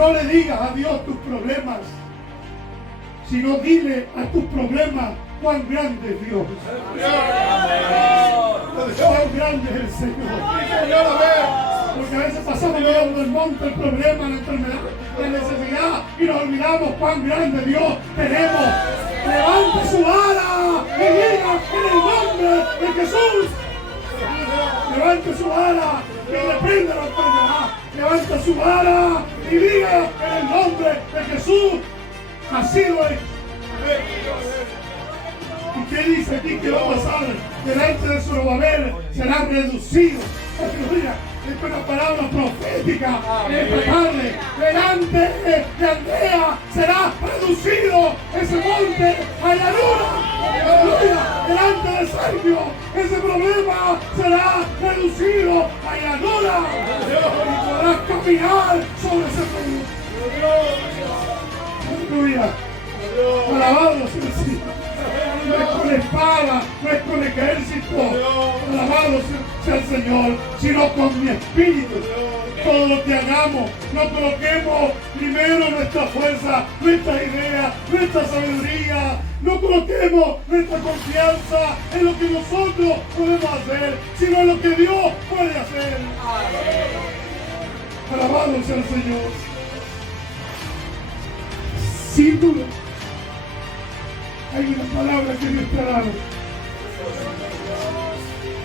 No le digas a Dios tus problemas, sino dile a tus problemas cuán grande es Dios. Cuán grande es el Señor. Porque a veces pasamos mirando el monte, el problema, la enfermedad, la necesidad, y nos olvidamos cuán grande Dios tenemos. Levante su vara y diga en el nombre de Jesús. Levante su vara y reprenda la enfermedad. Levanta su vara y diga en el nombre de Jesús. Así lo es. ¿Y qué dice aquí que va a pasar? Delante de Zorobabel será reducido. Aleluya. Es una palabra profética. Delante de Andrea será reducido ese monte a llanura. Aleluya. Delante de Sergio ese problema será reducido a llanura. Y podrás caminar sobre ese problema. Aleluya. Alabado sea el Señor. No es con espada, no es con ejército. Alabado sea el Señor, sino con mi espíritu. Todo lo que hagamos, no coloquemos primero nuestra fuerza, nuestra idea, nuestra sabiduría. No coloquemos nuestra confianza en lo que nosotros podemos hacer, sino en lo que Dios puede hacer. Alabado sea el Señor. Sin duda, hay una palabra que Dios te ha dado.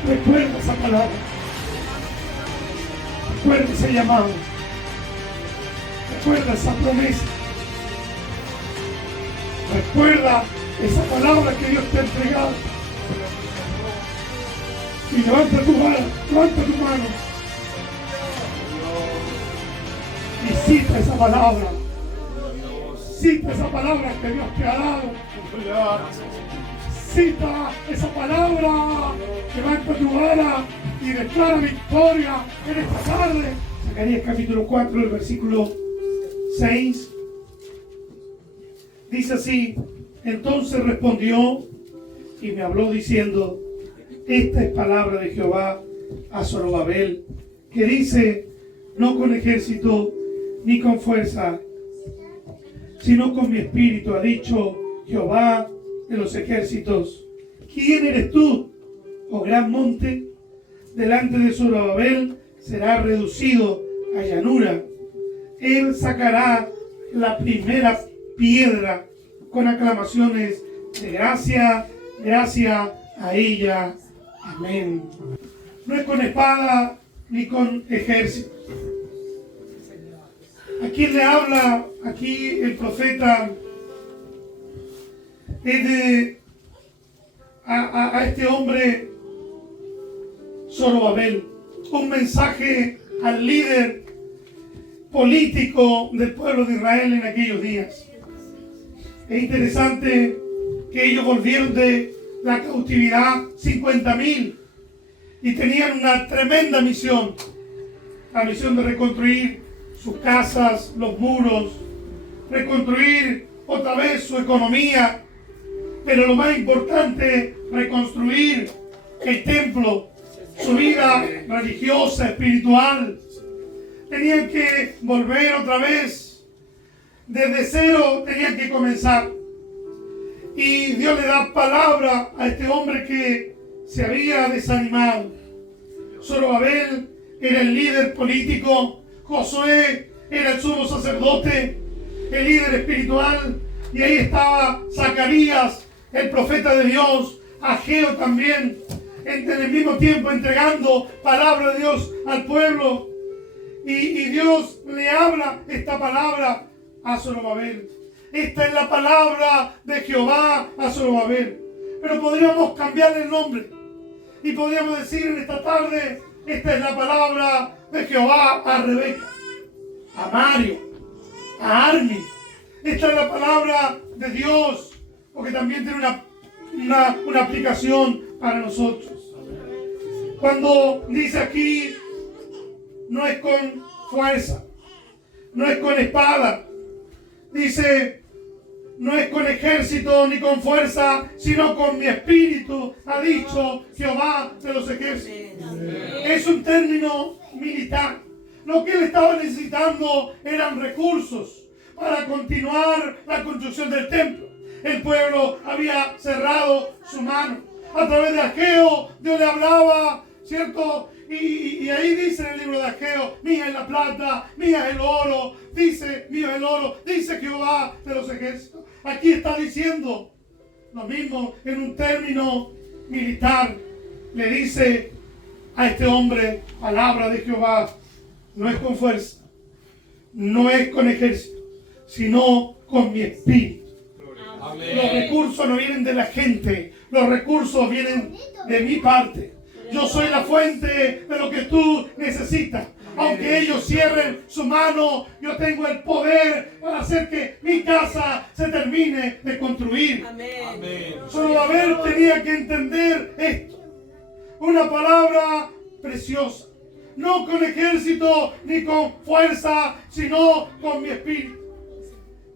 Recuerda esa palabra. Recuerda ese llamado. Recuerda esa promesa. Recuerda esa palabra que Dios te ha entregado. Y levanta tu mano. Y cita esa palabra. Cita esa palabra que Dios te ha dado. Cita esa palabra. Levanta tu vara y declara victoria en esta tarde. Zacarías capítulo 4, el versículo 6. Dice así: entonces respondió y me habló diciendo: esta es palabra de Jehová a Zorobabel, que dice: no con ejército ni con fuerza, sino con mi espíritu, ha dicho Jehová de los ejércitos. ¿Quién eres tú, oh gran monte? Delante de Zorobabel será reducido a llanura. Él sacará la primera piedra con aclamaciones de gracia, gracia a ella. Amén. No es con espada ni con ejército. ¿A quién le habla aquí el profeta? Es a este hombre Zorobabel. Un mensaje al líder político del pueblo de Israel en aquellos días. Es interesante que ellos volvieron de la cautividad 50.000 y tenían una tremenda misión. La misión de reconstruir sus casas, los muros, reconstruir otra vez su economía, pero lo más importante, reconstruir el templo, su vida religiosa, espiritual. Tenían que volver otra vez, desde cero tenían que comenzar. Y Dios le da palabra a este hombre que se había desanimado. Zorobabel era el líder político, Josué era el sumo sacerdote, el líder espiritual, y ahí estaba Zacarías, el profeta de Dios, Ageo también, en el mismo tiempo entregando palabra de Dios al pueblo. Y Dios le habla esta palabra a Zorobabel. Esta es la palabra de Jehová a Zorobabel. Pero podríamos cambiarle el nombre y podríamos decir en esta tarde: esta es la palabra de Jehová a Rebeca, a Mario, a Armin. Esta es la palabra de Dios, porque también tiene una aplicación para nosotros. Cuando dice aquí, no es con fuerza, no es con espada, dice, no es con ejército ni con fuerza, sino con mi espíritu, ha dicho Jehová de los ejércitos. Es un término militar, Lo que él estaba necesitando eran recursos para continuar la construcción del templo. El pueblo había cerrado su mano. A través de Ageo, Dios le hablaba, ¿cierto? Y ahí dice en el libro de Ageo, mía es la plata, mía es el oro, dice, mío es el oro, dice Jehová de los ejércitos. Aquí está diciendo lo mismo en un término militar. Le dice a este hombre, palabra de Jehová, no es con fuerza, no es con ejército, sino con mi espíritu. Amén. Los recursos no vienen de la gente, los recursos vienen de mi parte. Yo soy la fuente de lo que tú necesitas. Aunque ellos cierren su mano, yo tengo el poder para hacer que mi casa se termine de construir. Amén. Zorobabel tenía que entender esto. Una palabra preciosa. No con ejército ni con fuerza, sino con mi espíritu.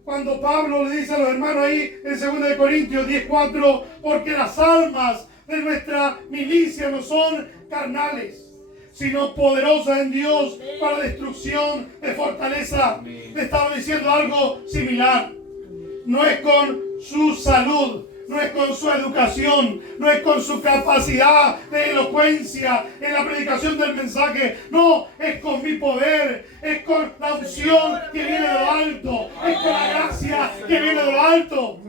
Cuando Pablo le dice a los hermanos ahí en 2 Corintios 10:4, porque las almas de nuestra milicia no son carnales, sino poderosas en Dios para destrucción de fortaleza. Le estaba diciendo algo similar. No es con su salud, no es con su educación, no es con su capacidad de elocuencia en la predicación del mensaje. No, es con mi poder, es con la unción que viene de lo alto, es con la gracia que viene de lo alto.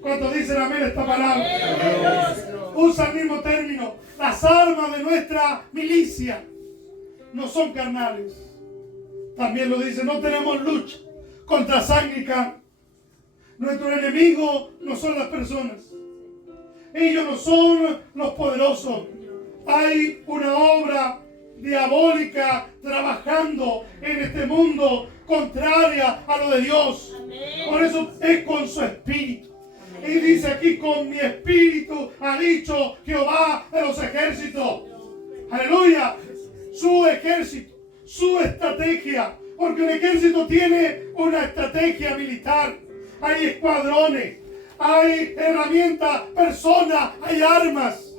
¿Cuántos dicen amén esta palabra? Usa el mismo término. Las armas de nuestra milicia no son carnales. También lo dice, no tenemos lucha contra sangre y carne. Nuestro enemigo no son las personas. Ellos no son los poderosos. Hay una obra diabólica trabajando en este mundo contraria a lo de Dios. Por eso es con su espíritu. Y dice aquí, con mi espíritu ha dicho Jehová de los ejércitos. Aleluya. Su ejército, su estrategia. Porque un ejército tiene una estrategia militar. Hay escuadrones, hay herramientas, personas, hay armas.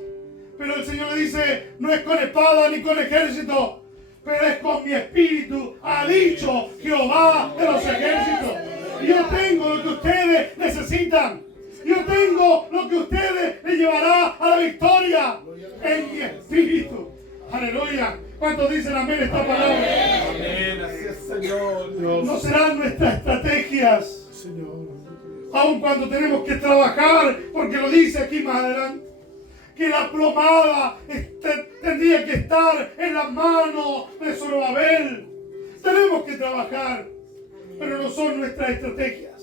Pero el Señor le dice, no es con espada ni con ejército, pero es con mi espíritu, ha dicho Jehová de los ejércitos. Y yo tengo lo que ustedes necesitan. Yo tengo lo que ustedes les llevará a la victoria en mi espíritu. Aleluya. ¿Cuántos dicen amén esta palabra? Amén. Así es, Señor. Dios. No serán nuestras estrategias, Señor, aun cuando tenemos que trabajar, porque lo dice aquí más adelante, que la plomada tendría que estar en las manos de Zorobabel. Tenemos que trabajar, pero no son nuestras estrategias.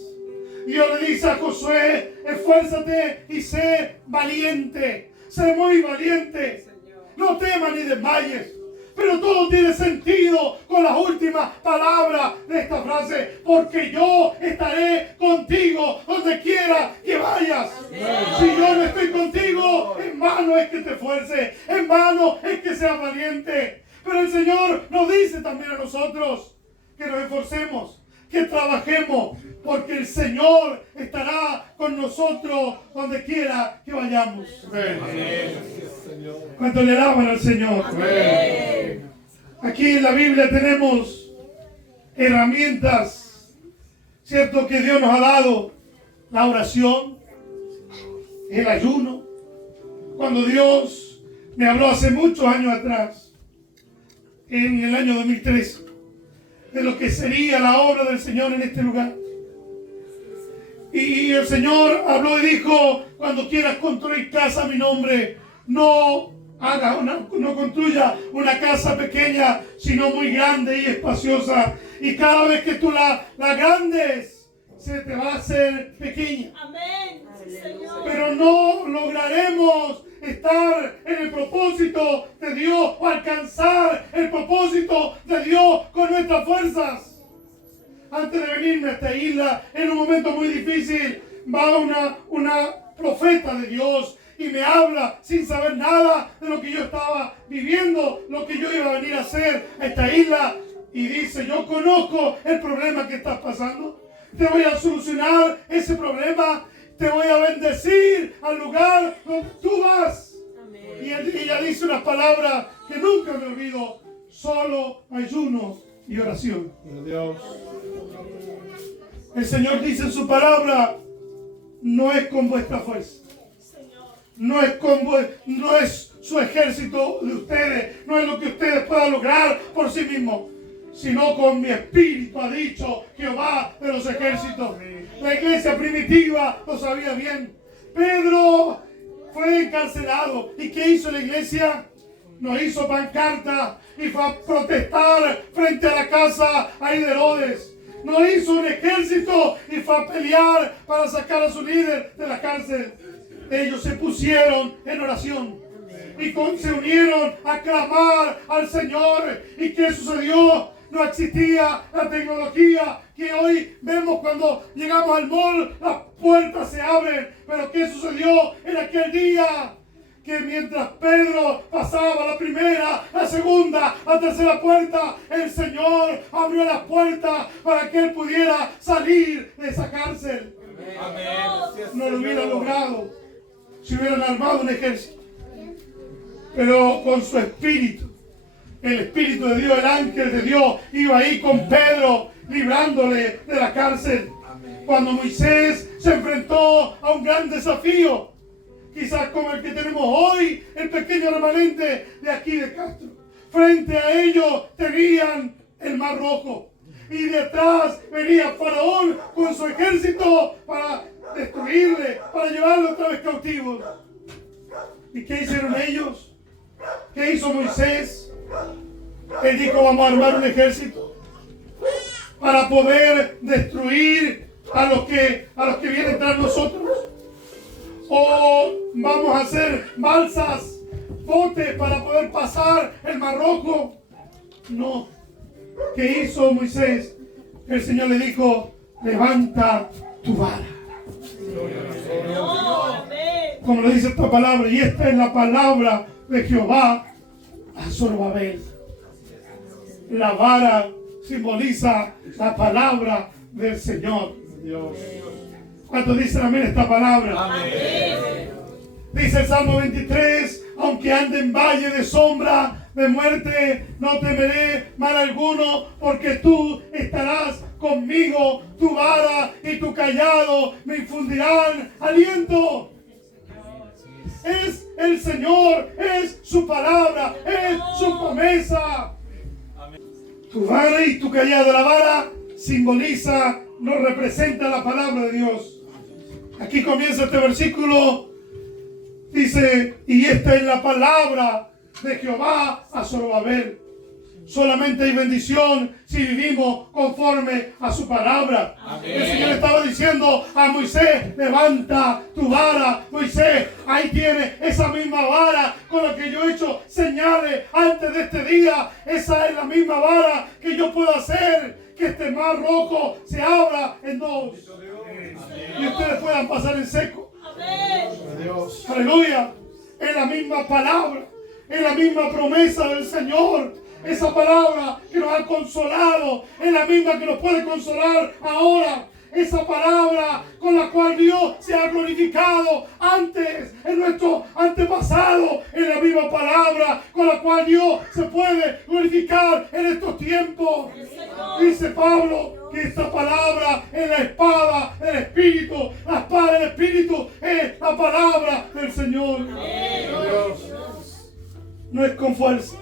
Dios le dice a Josué, esfuérzate y sé valiente, sé muy valiente, no temas ni desmayes. Pero todo tiene sentido con las últimas palabras de esta frase, porque yo estaré contigo donde quiera que vayas. Si yo no estoy contigo, en vano es que te esfuerces, en vano es que seas valiente. Pero el Señor nos dice también a nosotros que nos esforcemos, que trabajemos, porque el Señor estará con nosotros donde quiera que vayamos. Amén. ¿Cuánto le alaban al Señor? Amén. Aquí en la Biblia tenemos herramientas, ¿cierto?, que Dios nos ha dado. La oración, el ayuno. Cuando Dios me habló hace muchos años atrás, en el año 2013, de lo que sería la obra del Señor en este lugar. Y el Señor habló y dijo, cuando quieras construir casa a mi nombre, no construya una casa pequeña, sino muy grande y espaciosa. Y cada vez que tú la agrandes, se te va a hacer pequeña. Amén. Señor. Pero no lograremos estar en el propósito de Dios o alcanzar el propósito de Dios con nuestras fuerzas. Antes de venirme a esta isla, en un momento muy difícil, va una profeta de Dios y me habla sin saber nada de lo que yo estaba viviendo, lo que yo iba a venir a hacer a esta isla. Y dice, yo conozco el problema que estás pasando. Te voy a solucionar ese problema. Te voy a bendecir al lugar donde tú vas. Amén. Y ella dice unas palabras que nunca me olvido. solo ayuno y oración. Dios. El Señor dice en su palabra, no es con vuestra fuerza, no es su ejército de ustedes, no es lo que ustedes puedan lograr por sí mismos, sino con mi espíritu, ha dicho Jehová de los ejércitos. La iglesia primitiva lo sabía bien. Pedro fue encarcelado. ¿Y qué hizo la iglesia? No hizo pancarta y fue a protestar frente a la casa ahí de Herodes. No hizo un ejército y fue a pelear para sacar a su líder de la cárcel. Ellos se pusieron en oración y se unieron a clamar al Señor. ¿Y qué sucedió? No existía la tecnología que hoy vemos cuando llegamos al mall, las puertas se abren. Pero ¿qué sucedió en aquel día? Que mientras Pedro pasaba la primera, la segunda, la tercera puerta, el Señor abrió las puertas para que él pudiera salir de esa cárcel. Amén. No lo hubiera logrado si hubieran armado un ejército. Pero con su espíritu, el espíritu de Dios, el ángel de Dios, iba ahí con Pedro, librándole de la cárcel. Cuando Moisés se enfrentó a un gran desafío, quizás como el que tenemos hoy, el pequeño remanente de aquí de Castro. Frente a ellos tenían el Mar Rojo. Y detrás venía Faraón con su ejército para destruirle, para llevarlo otra vez cautivo. ¿Y qué hicieron ellos? ¿Qué hizo Moisés? Él dijo, vamos a armar un ejército para poder destruir a los que vienen tras nosotros. O vamos a hacer balsas, botes para poder pasar el Mar Rojo. No. ¿Qué hizo Moisés? El Señor le dijo, levanta tu vara. Como lo dice esta palabra, y esta es la palabra de Jehová a Zorobabel. La vara simboliza la palabra del Señor. Dios. ¿Cuántos dicen amén esta palabra? Amén. Dice el Salmo 23, aunque ande en valle de sombra de muerte, no temeré mal alguno, porque tú estarás conmigo, tu vara y tu callado me infundirán aliento. Es el Señor, es su palabra, es su promesa. Tu vara y tu callado, la vara simboliza, nos representa la palabra de Dios. Aquí comienza este versículo, dice, y esta es la palabra de Jehová a Zorobabel. Solamente hay bendición si vivimos conforme a su palabra. Amén. El Señor estaba diciendo a Moisés, levanta tu vara. Moisés, ahí tiene esa misma vara con la que yo he hecho señales antes de este día. Esa es la misma vara que yo puedo hacer que este Mar Rojo se abra en dos. Y ustedes puedan pasar en seco. Dios. Aleluya. Es la misma palabra. Es la misma promesa del Señor. Esa palabra que nos ha consolado es la misma que nos puede consolar ahora. Esa palabra con la cual Dios se ha glorificado antes, en nuestro antepasado, es la misma palabra con la cual Dios se puede glorificar en estos tiempos. Dice Pablo que esta palabra es la espada del Espíritu. La espada del Espíritu es la palabra del Señor. Dios. No es con fuerza,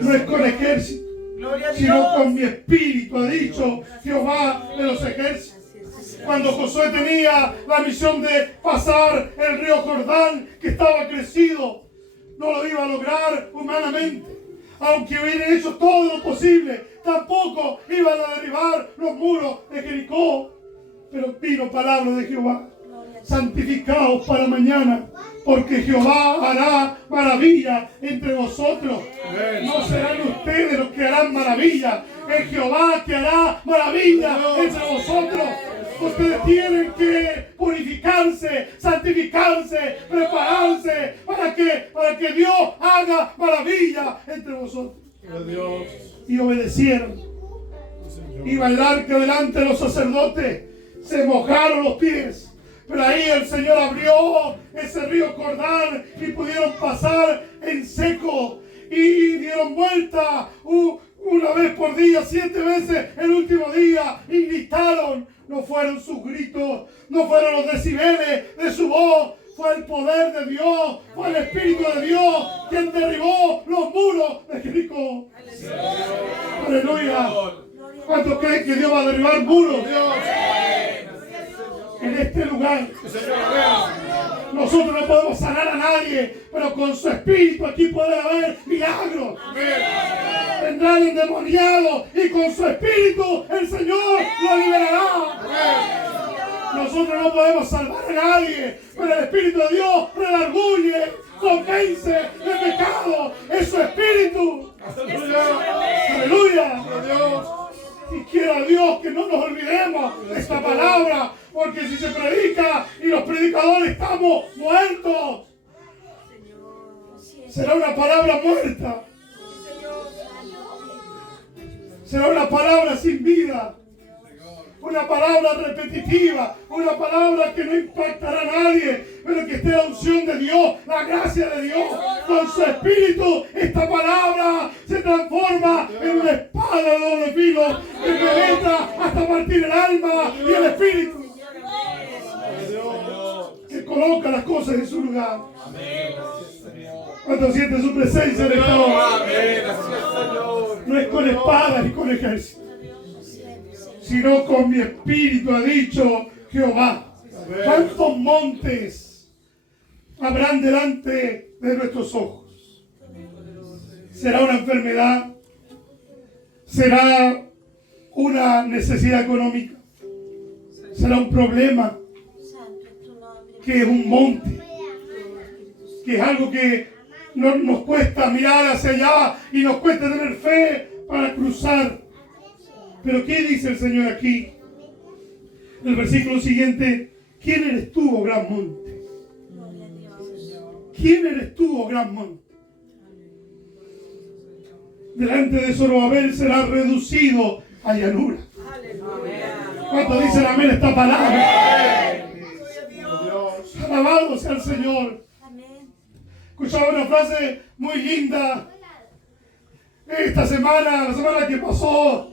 no es con ejército, sino con mi espíritu, ha dicho Jehová de los ejércitos. Cuando Josué tenía la misión de pasar el río Jordán, que estaba crecido, no lo iba a lograr humanamente. Aunque hubieran hecho todo lo posible, tampoco iban a derribar los muros de Jericó. Pero vino palabra de Jehová: santificaos para mañana, porque Jehová hará maravilla entre vosotros. No serán ustedes los que harán maravilla, es Jehová que hará maravilla entre vosotros. Ustedes tienen que purificarse, santificarse, prepararse para que Dios haga maravilla entre vosotros. Dios. Y obedecieron. Iba el arca delante de los sacerdotes, se mojaron los pies. Pero ahí el Señor abrió ese río Jordán y pudieron pasar en seco. y dieron vuelta una vez por día, 7 veces el último día, y gritaron. No fueron sus gritos, no fueron los decibeles de su voz, fue el poder de Dios, fue el Espíritu de Dios quien derribó los muros de Jericó. Aleluya. ¿Cuántos creen que Dios va a derribar muros? Dios. En este lugar. Nosotros no podemos sanar a nadie, pero con su Espíritu aquí puede haber milagros. Vendrá el endemoniado y con su Espíritu el Señor lo liberará. Nosotros no podemos salvar a nadie, pero el Espíritu de Dios redarguye, convence de pecado. Es su Espíritu. Aleluya. Y quiera Dios que no nos olvidemos de esta palabra, porque si se predica y los predicadores estamos muertos, será una palabra muerta. Será una palabra sin vida. Una palabra repetitiva, una palabra que no impactará a nadie, pero que esté la unción de Dios, la gracia de Dios, con su Espíritu. Esta palabra se transforma en una espada de doble filo que penetra hasta partir el alma y el Espíritu, que coloca las cosas en su lugar. Cuando siente su presencia en esto, no es con espada ni con ejército, sino con mi Espíritu, ha dicho Jehová. ¿Cuántos montes habrán delante de nuestros ojos? ¿Será una enfermedad? ¿Será una necesidad económica? ¿Será un problema? Que es un monte, que es algo que nos cuesta mirar hacia allá y nos cuesta tener fe para cruzar. Pero ¿qué dice el Señor aquí? En el versículo siguiente, ¿quién eres tú, oh gran monte? ¿Quién eres tú, oh gran monte? Delante de Zorobabel será reducido a llanura. ¿Cuánto dicen amén esta palabra? Alabado sea el Señor. Escuchaba una frase muy linda esta semana, la semana que pasó.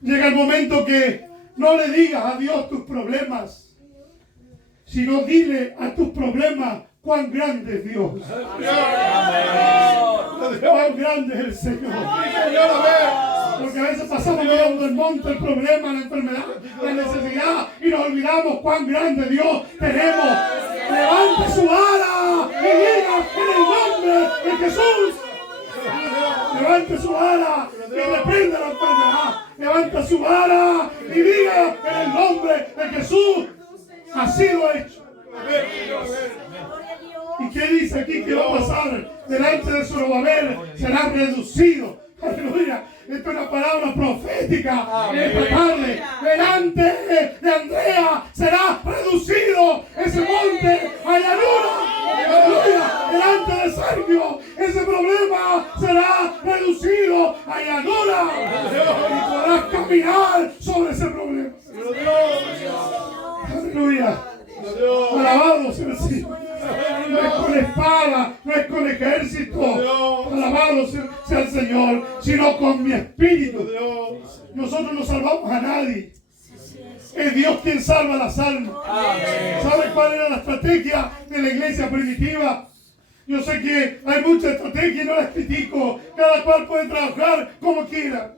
Llega el momento que no le digas a Dios tus problemas, sino dile a tus problemas cuán grande es Dios. Cuán grande es el Señor. Porque a veces pasamos mirando el monte, el problema, la enfermedad, la necesidad, y nos olvidamos cuán grande Dios tenemos. Levante su vara y diga en el nombre de Jesús. Levante su vara y reprenda la enfermedad. Levanta su vara y diga en el nombre de Jesús. Así lo ha hecho. ¿Y qué dice aquí que va a pasar? Delante de Zorobabel será reducido. Aleluya. Esta es una palabra profética en esta tarde. Delante de Andrea será reducido ese monte a llanura. Aleluya. Delante de Sergio ese problema será reducido a llanura. Y podrás caminar sobre ese problema. Aleluya. Alabado sea el Señor. No es con espada, no es con ejército. Alabado sea el Señor, sino con mi Espíritu. Nosotros no salvamos a nadie. Es Dios quien salva las almas. ¿Sabe cuál era la estrategia de la iglesia primitiva? Yo sé que hay muchas estrategias y no las critico. Cada cual puede trabajar como quiera.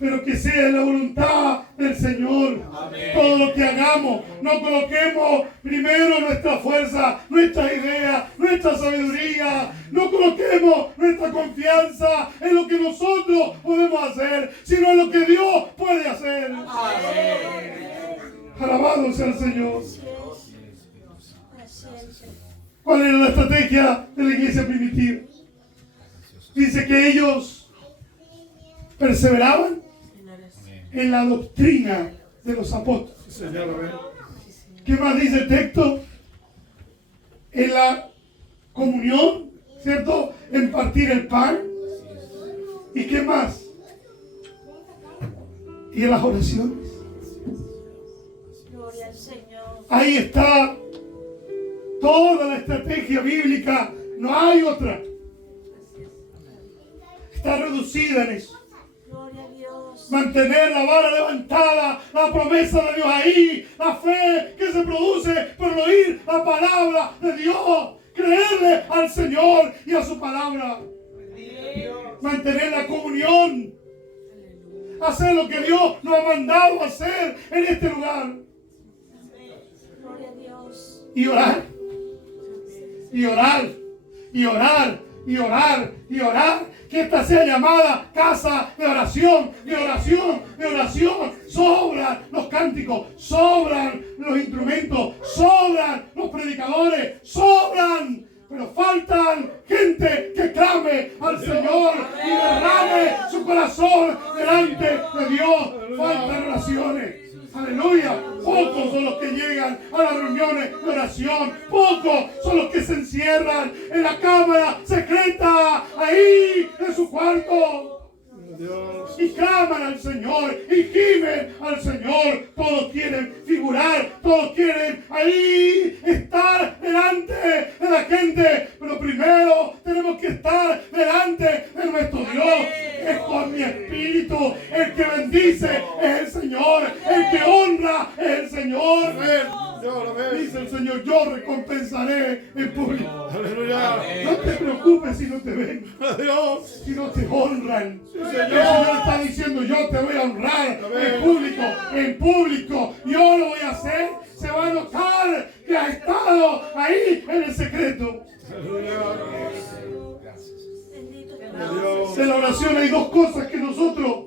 Pero que sea la voluntad del Señor. Amén. Todo lo que hagamos, no coloquemos primero nuestra fuerza, nuestras ideas, nuestra sabiduría. No coloquemos nuestra confianza en lo que nosotros podemos hacer, sino en lo que Dios puede hacer. Amén. Alabado sea el Señor. ¿Cuál era la estrategia de la iglesia primitiva? Dice que ellos perseveraban en la doctrina de los apóstoles. ¿Qué más dice el texto? En la comunión, ¿cierto? En partir el pan. ¿Y qué más? Y en las oraciones. Ahí está toda la estrategia bíblica. No hay otra. está reducida en eso. Mantener la vara levantada, la promesa de Dios ahí, la fe que se produce por oír la palabra de Dios, creerle al Señor y a su palabra. Mantener la comunión, hacer lo que Dios nos ha mandado hacer en este lugar. Y orar, y orar, y orar, y orar, y orar. Que esta sea llamada casa de oración, de oración, de oración. Sobran los cánticos, sobran los instrumentos, sobran los predicadores, sobran. Pero faltan gente que clame al Señor y derrame su corazón delante de Dios. Faltan oraciones. Aleluya. Pocos son los que llegan a las reuniones de oración. Pocos son los que se encierran en la cámara secreta, ahí en su cuarto. Dios. Y claman al Señor y gimen al Señor. Todos quieren figurar, todos quieren ahí estar delante de la gente. Pero primero tenemos que estar delante de nuestro Dios. Es con mi espíritu. El que bendice es el Señor. El que honra es el Señor. Dice el Señor, yo recompensaré en público. Aleluya. No te preocupes si no te ven, Dios. si no te honran. El Señor. Señor está diciendo, yo te voy a honrar en público. Yo lo voy a hacer. Se va a notar que has estado ahí en el secreto. Dios. En la oración hay dos cosas que nosotros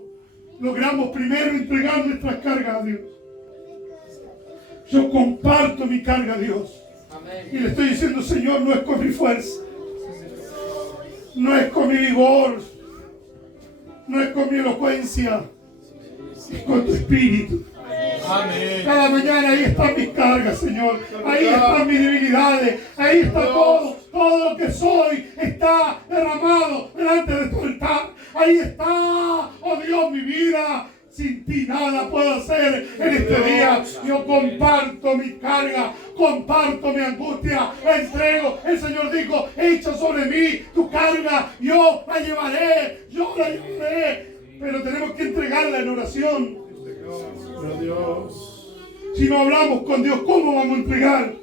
logramos. Primero, entregar nuestras cargas a Dios. Yo comparto mi carga a Dios. Y le estoy diciendo, Señor, no es con mi fuerza, no es con mi vigor, no es con mi elocuencia, es con tu espíritu. Amén. Cada mañana ahí están mis cargas, Señor. Ahí están mis debilidades. Ahí está todo. Todo lo que soy está derramado delante de tu altar. Ahí está, oh Dios, mi vida. Sin ti nada puedo hacer en este día. Yo comparto mi carga, comparto mi angustia, la entrego. El Señor dijo, echa sobre mí tu carga, yo la llevaré. Pero tenemos que entregarla en oración. Dios. Si no hablamos con Dios, ¿cómo vamos a entregar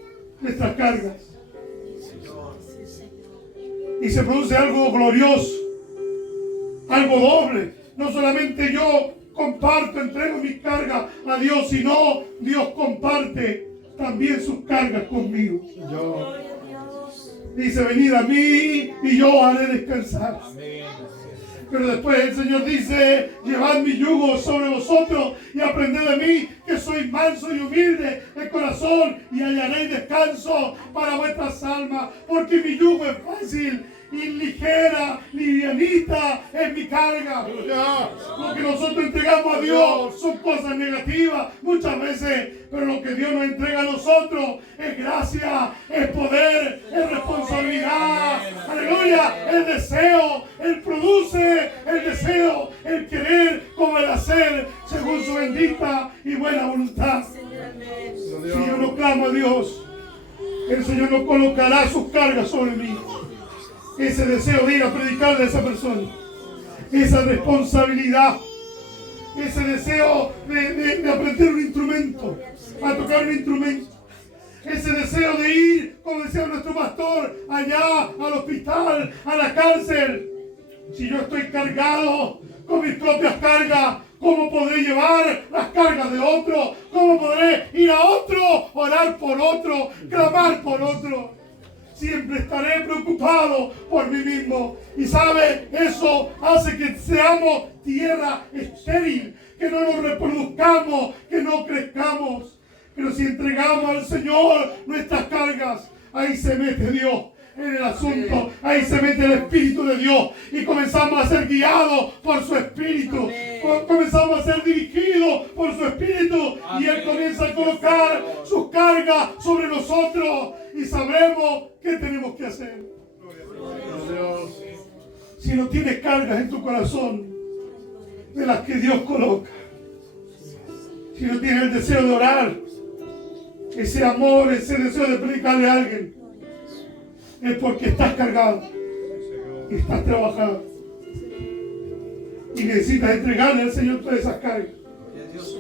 nuestras cargas? Y se produce algo glorioso, algo doble. No solamente yo comparto, entrego mis cargas a Dios, sino Dios comparte también sus cargas conmigo. Dice, venid a mí y yo haré descansar. Pero después el Señor dice, llevad mi yugo sobre vosotros y aprended de mí, que soy manso y humilde de corazón, y hallaréis descanso para vuestras almas, porque mi yugo es fácil y ligera, livianita es mi carga. Lo que nosotros entregamos a Dios son cosas negativas muchas veces, pero lo que Dios nos entrega a nosotros es gracia, es poder, es responsabilidad. Aleluya, el deseo, Él produce el deseo, el querer como el hacer, según su bendita y buena voluntad. Si yo no clamo a Dios, el Señor no colocará sus cargas sobre mí. Ese deseo de ir a predicarle a esa persona, esa responsabilidad, ese deseo de aprender un instrumento, a tocar un instrumento, ese deseo de ir, como decía nuestro pastor, allá al hospital, a la cárcel. Si yo estoy cargado con mis propias cargas, ¿cómo podré llevar las cargas de otro? ¿Cómo podré ir a otro, orar por otro, clamar por otro? Siempre estaré preocupado por mí mismo. Y sabe, eso hace que seamos tierra estéril, que no nos reproduzcamos, que no crezcamos. Pero si entregamos al Señor nuestras cargas, ahí se mete Dios en el asunto, ahí se mete el Espíritu de Dios y comenzamos a ser guiados por su Espíritu. Comenzamos a ser dirigidos por su Espíritu. Y Él comienza a colocar sus cargas sobre nosotros y sabremos qué tenemos que hacer. Si no tienes cargas en tu corazón de las que Dios coloca, si no tienes el deseo de orar, ese amor, ese deseo de predicarle a alguien, es porque estás cargado y estás trabajado. Y necesitas entregarle al Señor todas esas cargas,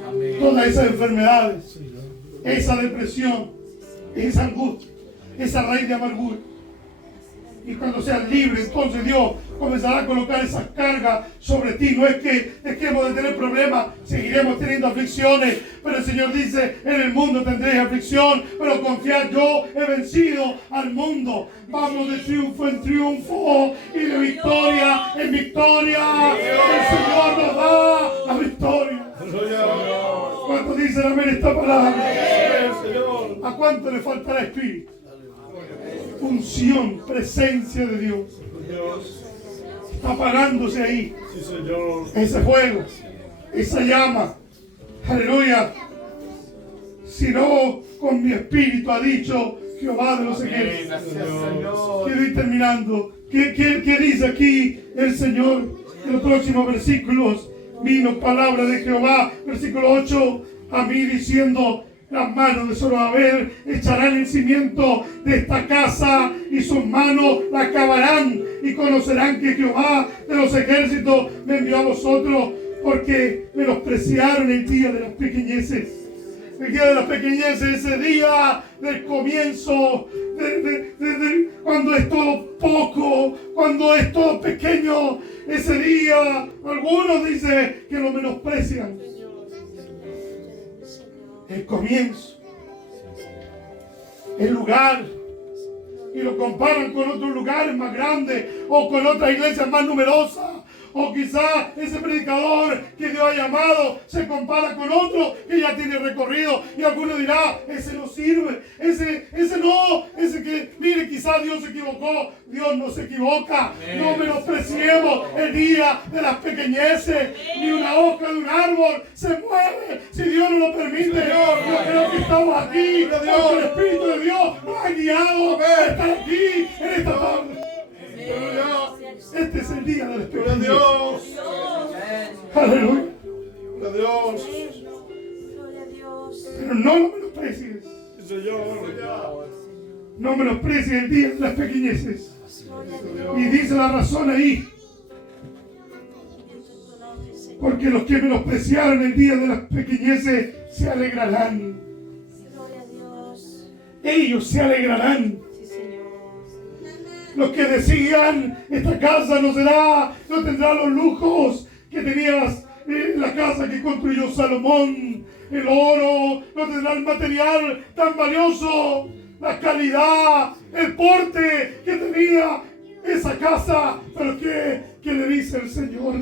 Amén. todas esas enfermedades, esa depresión, esa angustia, esa raíz de amargura. Y cuando seas libre, entonces Dios comenzará a colocar esas cargas sobre ti. No es que dejemos de tener problemas, seguiremos teniendo aflicciones, pero el Señor dice, en el mundo tendréis aflicción, pero confiad, yo he vencido al mundo. Vamos de triunfo en triunfo y de victoria en victoria. El Señor nos da la victoria. ¿Cuántos dicen amén esta palabra? ¿A cuánto le faltará espíritu? Unción, presencia de Dios. Está apagándose ahí. Sí, Señor. Ese fuego, esa llama. Aleluya. Si no, con mi espíritu ha dicho Jehová de los ejércitos. Quiero ir terminando. ¿Qué dice aquí el Señor? En los próximos versículos vino palabra de Jehová, versículo 8, a mí diciendo: las manos de Zorobabel echarán el cimiento de esta casa y sus manos la acabarán, y conocerán que Jehová de los ejércitos me envió a vosotros, porque menospreciaron el día de las pequeñeces. El día de las pequeñeces, ese día del comienzo, cuando es todo poco, cuando es todo pequeño, ese día, algunos dicen que lo menosprecian. El comienzo, el lugar, y lo comparan con otros lugares más grandes o con otras iglesias más numerosas, o quizá ese predicador que Dios ha llamado se compara con otro que ya tiene recorrido, y alguno dirá: ese no sirve, ese no, ese que, mire, quizá Dios se equivocó. Dios no se equivoca. Amén. No menospreciemos el día de las pequeñeces. Ni una hoja de un árbol se mueve si Dios no lo permite. Yo creo que estamos aquí porque el Espíritu de Dios nos ha guiado a estar aquí en esta tarde. Este es el día de las pequeñeces. Aleluya. Pero no lo menosprecies. No menosprecies el día de las pequeñeces. Y dice la razón ahí: porque los que menospreciaron el día de las pequeñeces se alegrarán. Ellos se alegrarán. Los que decían: esta casa no tendrá los lujos que tenías la casa que construyó Salomón, el oro, no tendrá el material tan valioso, la calidad, el porte que tenía esa casa. Pero ¿qué le dice el Señor?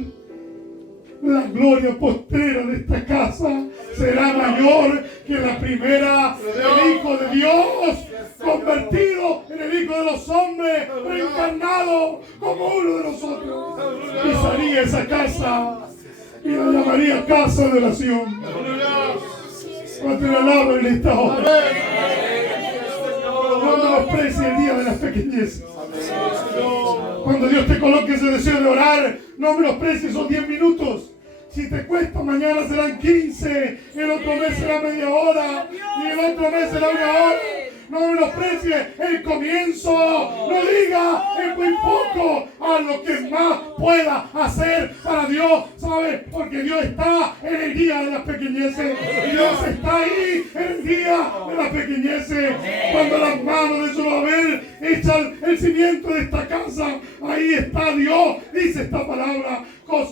La gloria postrera de esta casa será mayor que la primera. El Hijo de Dios, convertido en el Hijo de los hombres, reencarnado como uno de nosotros, pisaría esa casa y la llamaría casa de oración. Cuando le alaben en esta hora, no menosprecie el día de las pequeñeces. Cuando Dios te coloque ese deseo de orar, no menosprecies esos 10 minutos. Si te cuesta, mañana serán 15, el otro mes será media hora y el otro mes será una hora. No menosprecies el comienzo. No diga es muy poco. Haz lo que más pueda hacer para Dios. ¿Sabes? Porque Dios está en el día de las pequeñeces. Dios está ahí en el día de las pequeñeces. Cuando las manos de Zorobabel echan el cimiento de esta casa, ahí está Dios. Dice esta palabra: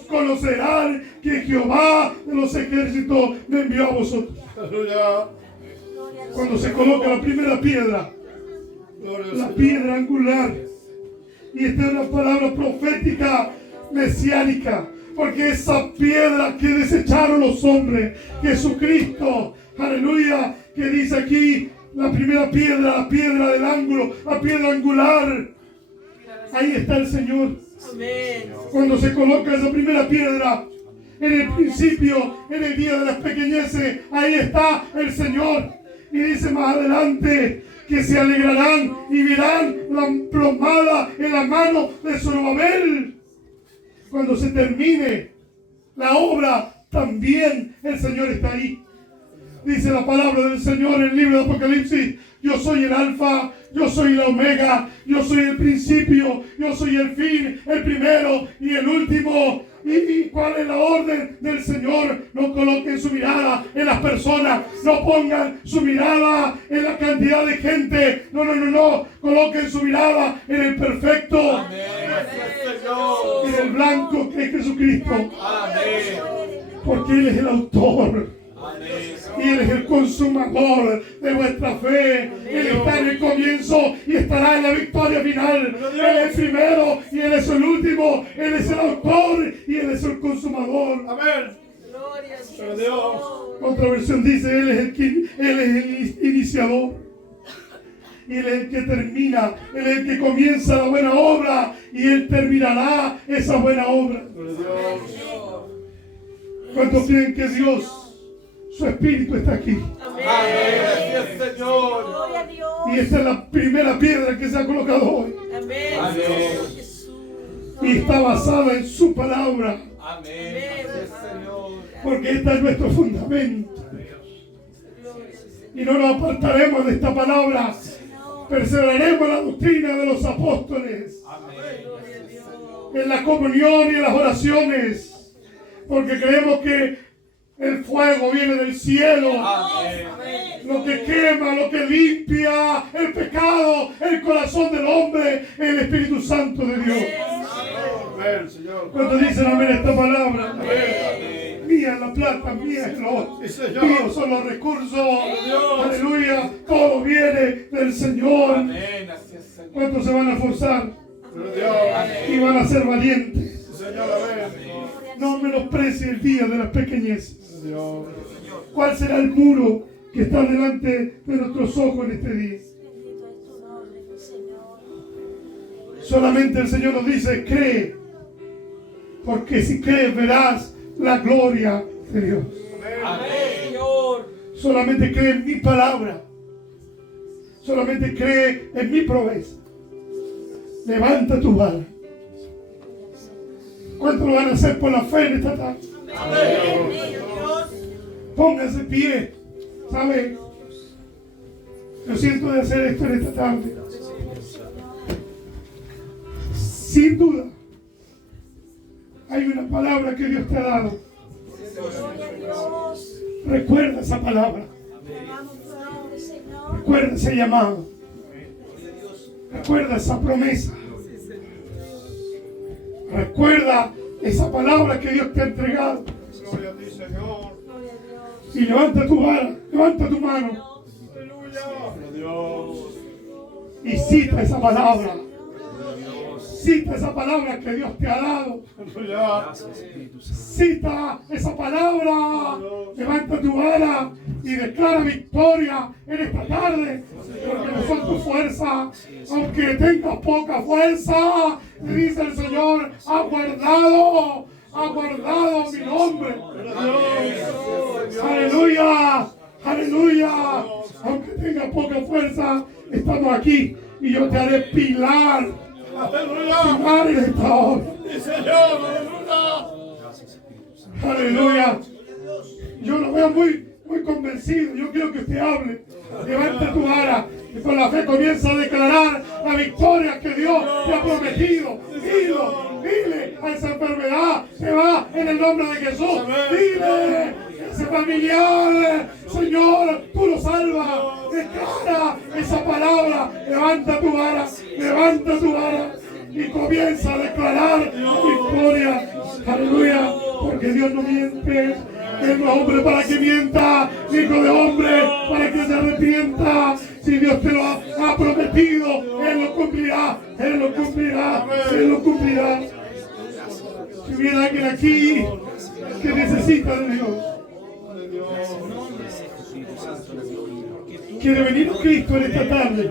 conocerán que Jehová de los ejércitos me envió a vosotros. Aleluya. Cuando se coloca la primera piedra, la piedra angular, y esta es una palabra profética mesiánica, porque esa piedra que desecharon los hombres, Jesucristo, aleluya, que dice aquí la primera piedra, la piedra del ángulo, la piedra angular, ahí está el Señor. Amén. Cuando se coloca esa primera piedra, en el principio, en el día de las pequeñeces, ahí está el Señor. Y dice más adelante que se alegrarán y verán la plomada en la mano de Zorobabel. Cuando se termine la obra, también el Señor está ahí. Dice la palabra del Señor en el libro de Apocalipsis: yo soy el alfa, yo soy la omega, yo soy el principio, yo soy el fin, el primero y el último. ¿Y cuál es la orden del Señor? No coloquen su mirada en las personas, no pongan su mirada en la cantidad de gente, no, coloquen su mirada en el perfecto, en el blanco que es Jesucristo, porque Él es el autor. Y Él es el consumador de vuestra fe. Él está en el comienzo y estará en la victoria final. Él es el primero y Él es el último. Él es el autor y Él es el consumador. Amén. Gloria a Dios. Otra versión dice, Él es el iniciador. Y Él es el que termina. Él es el que comienza la buena obra. Y Él terminará esa buena obra. ¿Cuántos creen que Dios, su Espíritu está aquí? Amén. Señor. Gloria a Dios. Y esta es la primera piedra que se ha colocado hoy. Amén. Amén. Y está basada en su palabra. Amén. Señor. Porque esta es nuestro fundamento. Y no nos apartaremos de esta palabra. Perseveraremos en la doctrina de los apóstoles. En la comunión y en las oraciones. Porque creemos que el fuego viene del cielo. Lo que quema, lo que limpia el pecado, el corazón del hombre, el Espíritu Santo de Dios. Amén, Señor. Cuando dicen amén esta palabra, Amén. mía es la plata, mía es el oro, Sí, Señor. míos son los recursos. Dios. Aleluya, todo viene del Señor. Amén. Así es, Señor. ¿Cuántos se van a esforzar Dios. y van a ser valientes? Señor, amén. No menosprecie el día de las pequeñeces. Dios. ¿Cuál será el muro que está delante de nuestros ojos en este día? Bendito es tu nombre, mi Señor. Solamente el Señor nos dice, cree. Porque si crees verás la gloria de Dios. Amén. Señor. Solamente cree en mi palabra. Solamente cree en mi promesa. Levanta tu vara. ¿Cuánto lo van a hacer por la fe en esta tarde? Amén. Dios. Póngase pie. ¿Sabe? Yo siento de hacer esto en esta tarde. Sin duda, hay una palabra que Dios te ha dado. Gloria a Dios. Recuerda esa palabra. Amamos tu nombre, Señor. Recuerda ese llamado. Recuerda esa promesa. Recuerda esa palabra que Dios te ha entregado. Gloria a ti, Señor. Gloria a Dios. Y levanta tu vara, levanta tu mano Aleluya. Dios. y cita esa palabra. Cita esa palabra que Dios te ha dado. Aleluya. Cita esa palabra. Levanta tu vara y declara victoria en esta tarde. Porque no son tu fuerza. Aunque tengas poca fuerza, dice el Señor, ha guardado mi nombre. Aleluya. Aleluya. Aunque tengas poca fuerza, estamos aquí. Y yo te haré pilar. Aleluya. Pilar en esta hora. Sí, Señor. Aleluya. Aleluya. Yo lo veo muy convencido. Yo quiero que usted hable. Levanta tu vara y con la fe comienza a declarar la victoria que Dios te ha prometido. Dile a esa enfermedad que va en el nombre de Jesús. Dile a ese familiar, Señor, tú lo salvas. Declara esa palabra. Levanta tu vara y comienza a declarar victoria. Aleluya. Porque Dios no miente. Él no es hombre para que mienta, hijo de hombre para que se arrepienta. Si Dios te lo ha prometido, Él lo cumplirá, Él lo cumplirá, Él lo cumplirá. Si hubiera alguien aquí que necesita de Dios, quiere venir a Cristo en esta tarde,